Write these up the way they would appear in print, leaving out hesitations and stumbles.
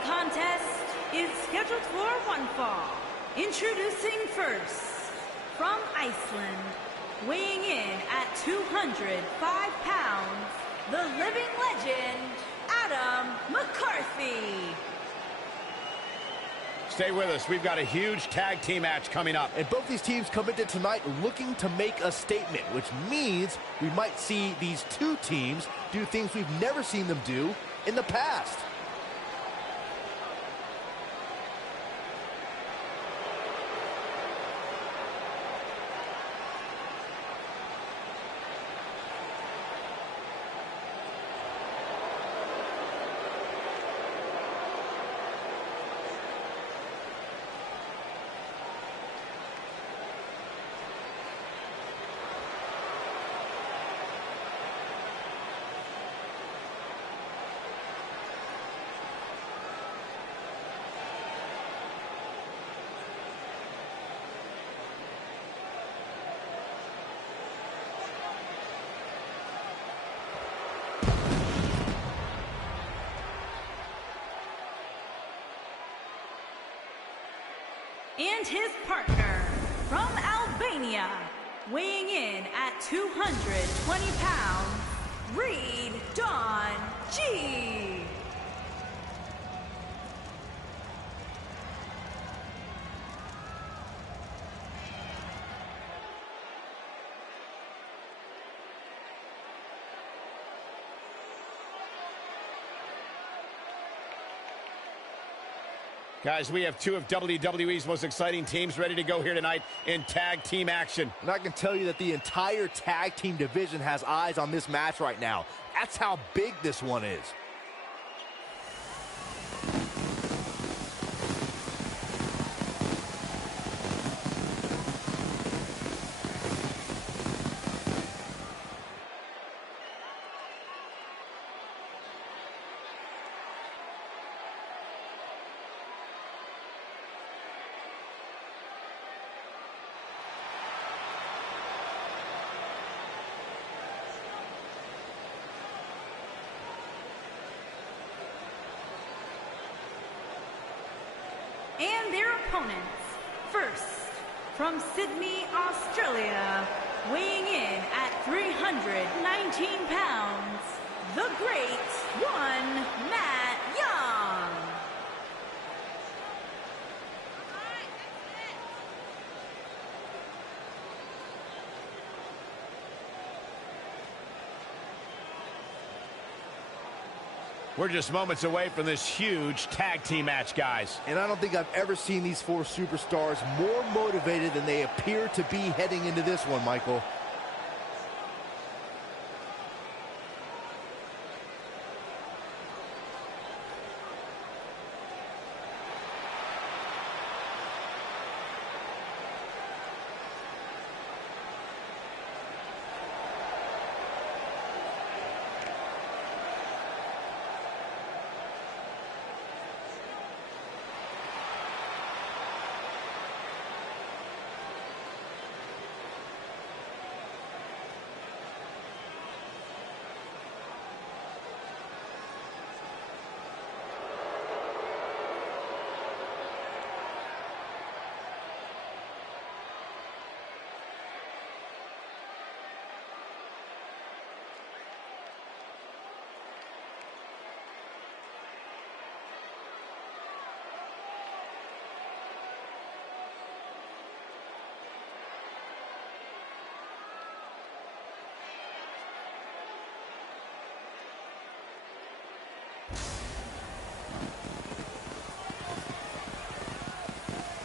following contest is scheduled for one fall. Introducing first, from Iceland, weighing in at 205 pounds, the living legend, Adam McCarthy. Stay with us. We've got a huge tag team match coming up. And both these teams come into tonight looking to make a statement, which means we might see these two teams do things we've never seen them do in the past. And his partner, from Albania, weighing in at 220 pounds, Reed Don G. Guys, we have two of WWE's most exciting teams ready to go here tonight in tag team action. And I can tell you that the entire tag team division has eyes on this match right now. That's how big this one is. And their opponents, first, from Sydney, Australia, weighing in at 319 pounds, the Great One, Matt Young. We're just moments away from this huge tag team match, guys. And I don't think I've ever seen these four superstars more motivated than they appear to be heading into this one, Michael.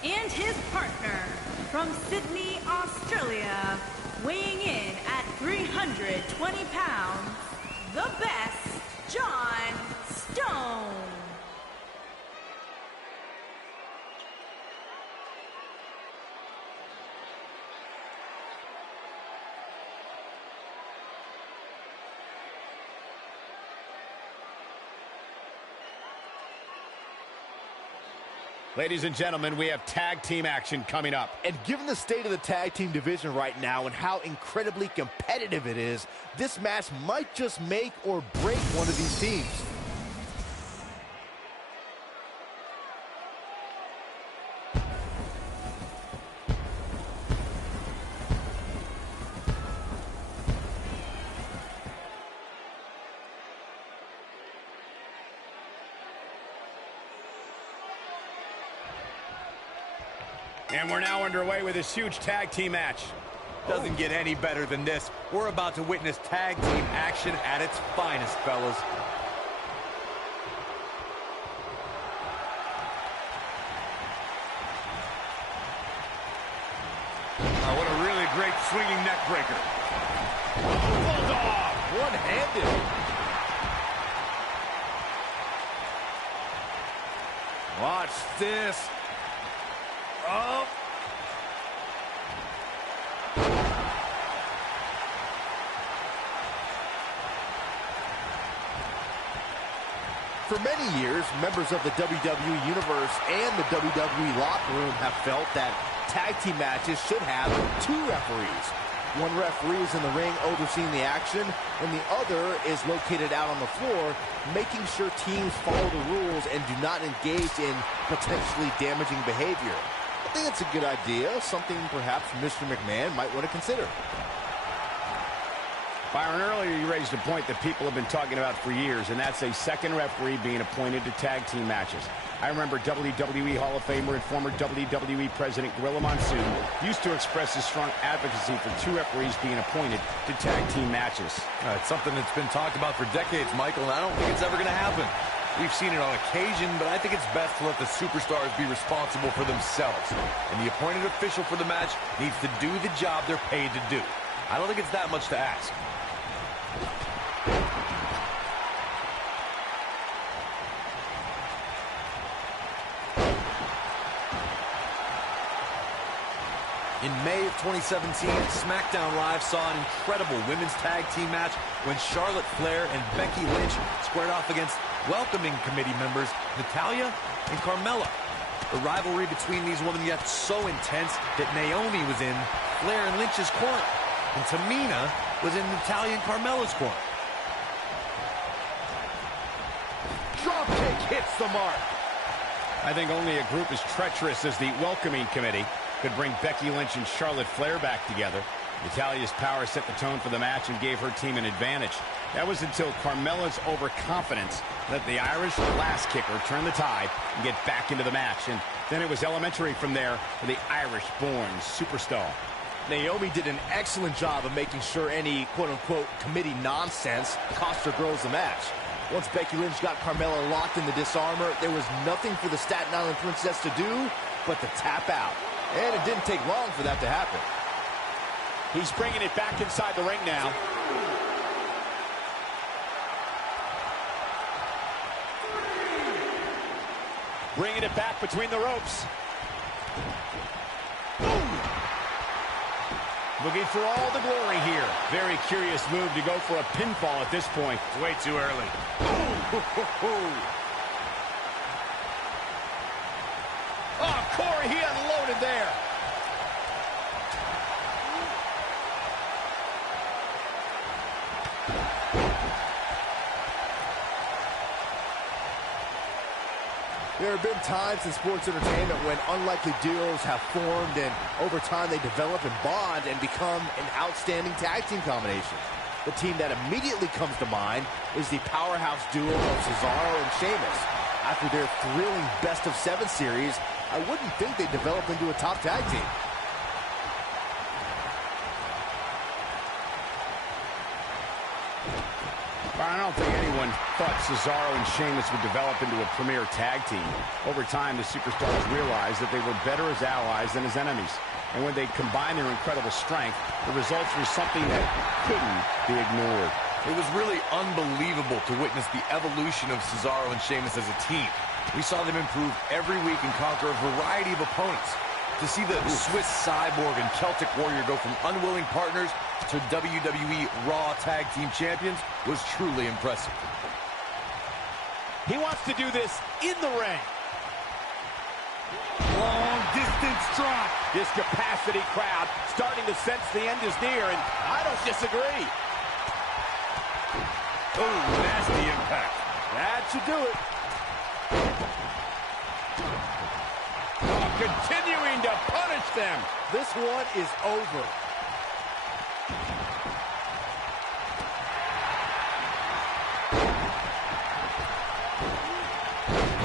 And his partner, from Sydney, Australia, weighing in at 320 pounds, the best, John Stone. Ladies and gentlemen, we have tag team action coming up. And given the state of the tag team division right now and how incredibly competitive it is, this match might just make or break one of these teams. And we're now underway with this huge tag team match. Doesn't get any better than this. We're about to witness tag team action at its finest, fellas. What a really great swinging neck breaker. Bulldog, one-handed. Watch this. Oh. For many years, members of the WWE Universe and the WWE locker room have felt that tag team matches should have two referees. One referee is in the ring overseeing the action, and the other is located out on the floor, making sure teams follow the rules and do not engage in potentially damaging behavior. I think it's a good idea, something perhaps Mr. McMahon might want to consider. Byron, earlier you raised a point that people have been talking about for years, and that's a second referee being appointed to tag team matches. I remember WWE Hall of Famer and former WWE President Gorilla Monsoon used to express his strong advocacy for two referees being appointed to tag team matches. It's something that's been talked about for decades, Michael, and I don't think it's ever going to happen. We've seen it on occasion, but I think it's best to let the superstars be responsible for themselves. And the appointed official for the match needs to do the job they're paid to do. I don't think it's that much to ask. In May of 2017, SmackDown Live saw an incredible women's tag team match when Charlotte Flair and Becky Lynch squared off against welcoming committee members Natalya and Carmella. The rivalry between these women got so intense that Naomi was in Flair and Lynch's corner, and Tamina was in Natalya and Carmella's corner. Dropkick hits the mark. I think only a group as treacherous as the welcoming committee could bring Becky Lynch and Charlotte Flair back together. Natalya's power set the tone for the match and gave her team an advantage. That was until Carmella's overconfidence let the Irish last kicker turn the tide and get back into the match. And then it was elementary from there for the Irish-born superstar. Naomi did an excellent job of making sure any quote-unquote committee nonsense cost her girls the match. Once Becky Lynch got Carmella locked in the disarmor, there was nothing for the Staten Island Princess to do but to tap out. And it didn't take long for that to happen. He's bringing it back inside the ring now. Bringing it back between the ropes. Boom! Looking for all the glory here. Very curious move to go for a pinfall at this point. Way too early. Oh, Corey, he unloaded there. There have been times in sports entertainment when unlikely duos have formed, and over time they develop and bond and become an outstanding tag team combination. The team that immediately comes to mind is the powerhouse duo of Cesaro and Sheamus. After their thrilling best-of-7 series, I wouldn't think they'd develop into a top tag team. I don't think anyone thought Cesaro and Sheamus would develop into a premier tag team. Over time, the superstars realized that they were better as allies than as enemies. And when they combined their incredible strength, the results were something that couldn't be ignored. It was really unbelievable to witness the evolution of Cesaro and Sheamus as a team. We saw them improve every week and conquer a variety of opponents. To see the Swiss Cyborg and Celtic Warrior go from unwilling partners to WWE Raw Tag Team Champions was truly impressive. He wants to do this in the ring. Long distance drop. This capacity crowd starting to sense the end is near, and I don't disagree. Oh, nasty impact. That should do it. Continuing to punish them. This one is over.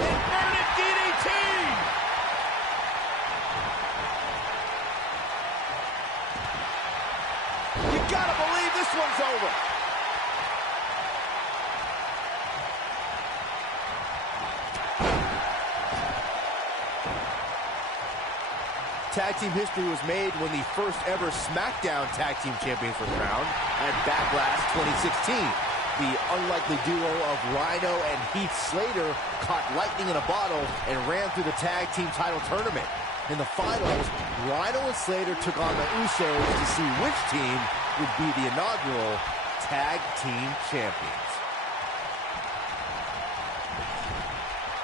Inverted DDT. gotta believe this one's over. Tag team history was made when the first ever SmackDown Tag Team Champions were crowned at Backlash 2016. The unlikely duo of Rhino and Heath Slater caught lightning in a bottle and ran through the tag team title tournament. In the finals, Rhino and Slater took on the Usos to see which team would be the inaugural Tag Team Champions.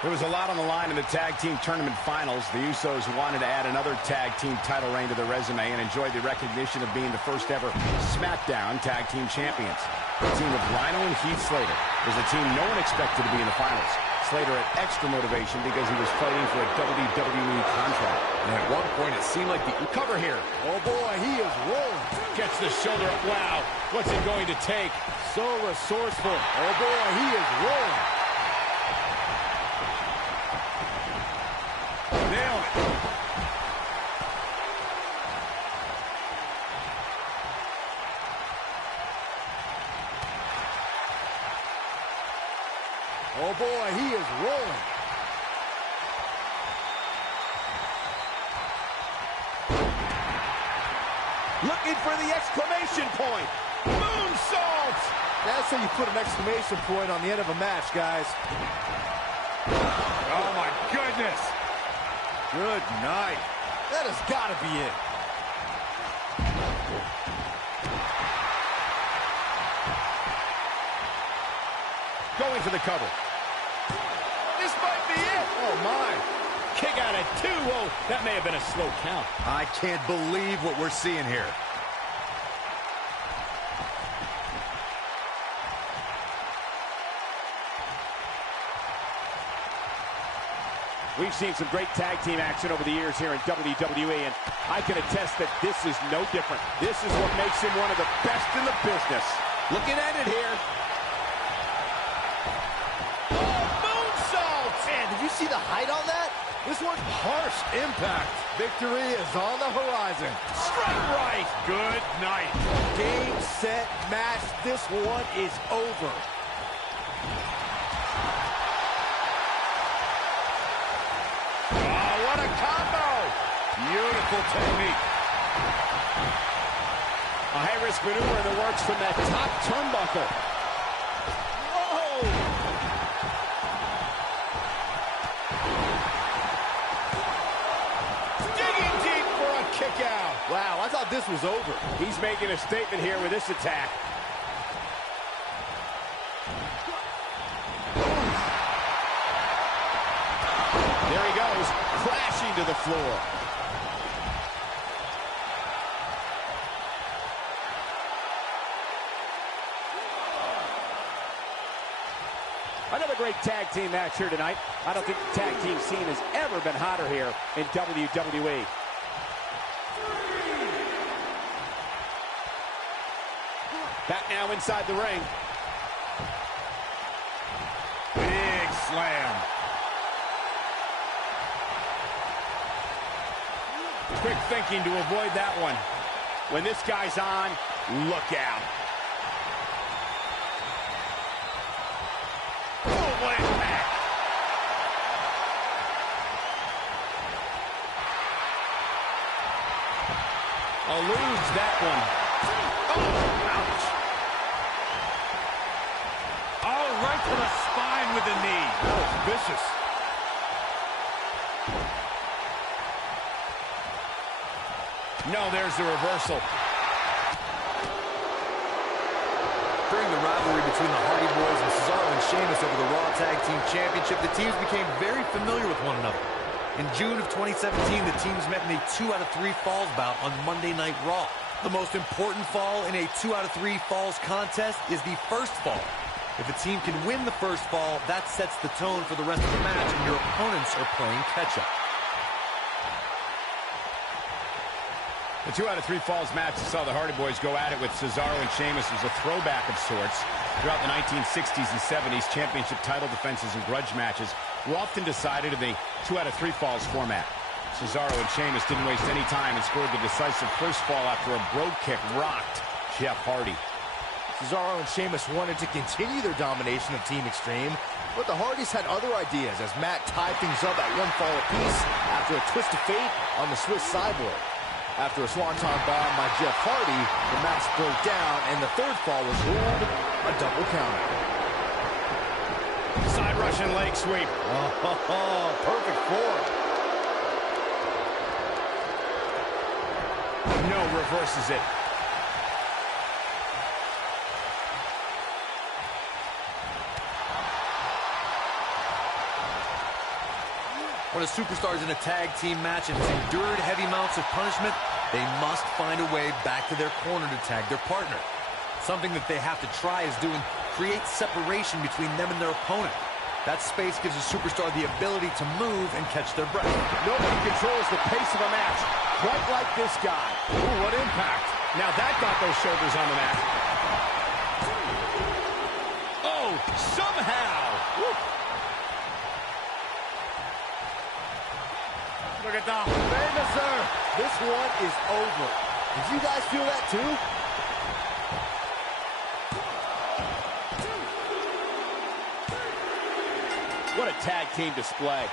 There was a lot on the line in the tag team tournament finals. The Usos wanted to add another tag team title reign to their resume and enjoyed the recognition of being the first ever SmackDown Tag Team Champions. The team of Rhino and Heath Slater was a team no one expected to be in the finals. Slater had extra motivation because he was fighting for a WWE contract. And at one point, it seemed like the cover here. Oh boy, he is rolling. Gets the shoulder up. Wow, what's it going to take? So resourceful. Oh boy, he is rolling. Nailed it. Oh boy, he is rolling. Looking for the exclamation point. Moonsault! That's how you put an exclamation point on the end of a match, guys. Oh my goodness. Good night. That has got to be it. Going for the cover. This might be it. Oh, my. Kick out at 2. Whoa, that may have been a slow count. I can't believe what we're seeing here. We've seen some great tag team action over the years here in WWE, and I can attest that this is no different. This is what makes him one of the best in the business. Looking at it here. Oh, moonsault! Man, did you see the height on that? This one's harsh impact. Victory is on the horizon. Straight right. Good night. Game, set, match. This one is over. What a combo! Beautiful technique. A high-risk maneuver in the works from that top turnbuckle. Whoa! Digging deep for a kick out. Wow, I thought this was over. He's making a statement here with this attack. There he goes, crashing to the floor. Another great tag team match here tonight. I don't think the tag team scene has ever been hotter here in WWE. Back now inside the ring. Big slam. Quick thinking to avoid that one. When this guy's on, look out. Oh, what impact. Eludes that one. Oh, ouch. Oh, right to the spine with the knee. That was vicious. No, there's the reversal. During the rivalry between the Hardy Boys and Cesaro and Sheamus over the Raw Tag Team Championship, the teams became very familiar with one another. In June of 2017, the teams met in a 2 out of 3 falls bout on Monday Night Raw. The most important fall in a 2 out of 3 falls contest is the first fall. If a team can win the first fall, that sets the tone for the rest of the match, and your opponents are playing catch-up. The 2 out of 3 falls match that saw the Hardy Boys go at it with Cesaro and Sheamus was a throwback of sorts. Throughout the 1960s and 70s, championship title defenses and grudge matches were often decided in the 2 out of 3 falls format. Cesaro and Sheamus didn't waste any time and scored the decisive first fall after a brogue kick rocked Jeff Hardy. Cesaro and Sheamus wanted to continue their domination of Team Extreme, but the Hardys had other ideas as Matt tied things up at one fall apiece after a twist of fate on the Swiss Cyborg. After a swanton bomb by Jeff Hardy, the match broke down, and the third fall was ruled a double counter. Side Russian leg sweep. Oh, perfect form. No, reverses it. When a superstar is in a tag team match and has endured heavy amounts of punishment, they must find a way back to their corner to tag their partner. Something that they have to try is doing create separation between them and their opponent. That space gives a superstar the ability to move and catch their breath. Nobody controls the pace of a match quite like this guy. Ooh, what impact. Now that got those shoulders on the mat. Oh, somehow. Woo. Look at the Famous, sir. This one is over. Did you guys feel that too? What a tag team display.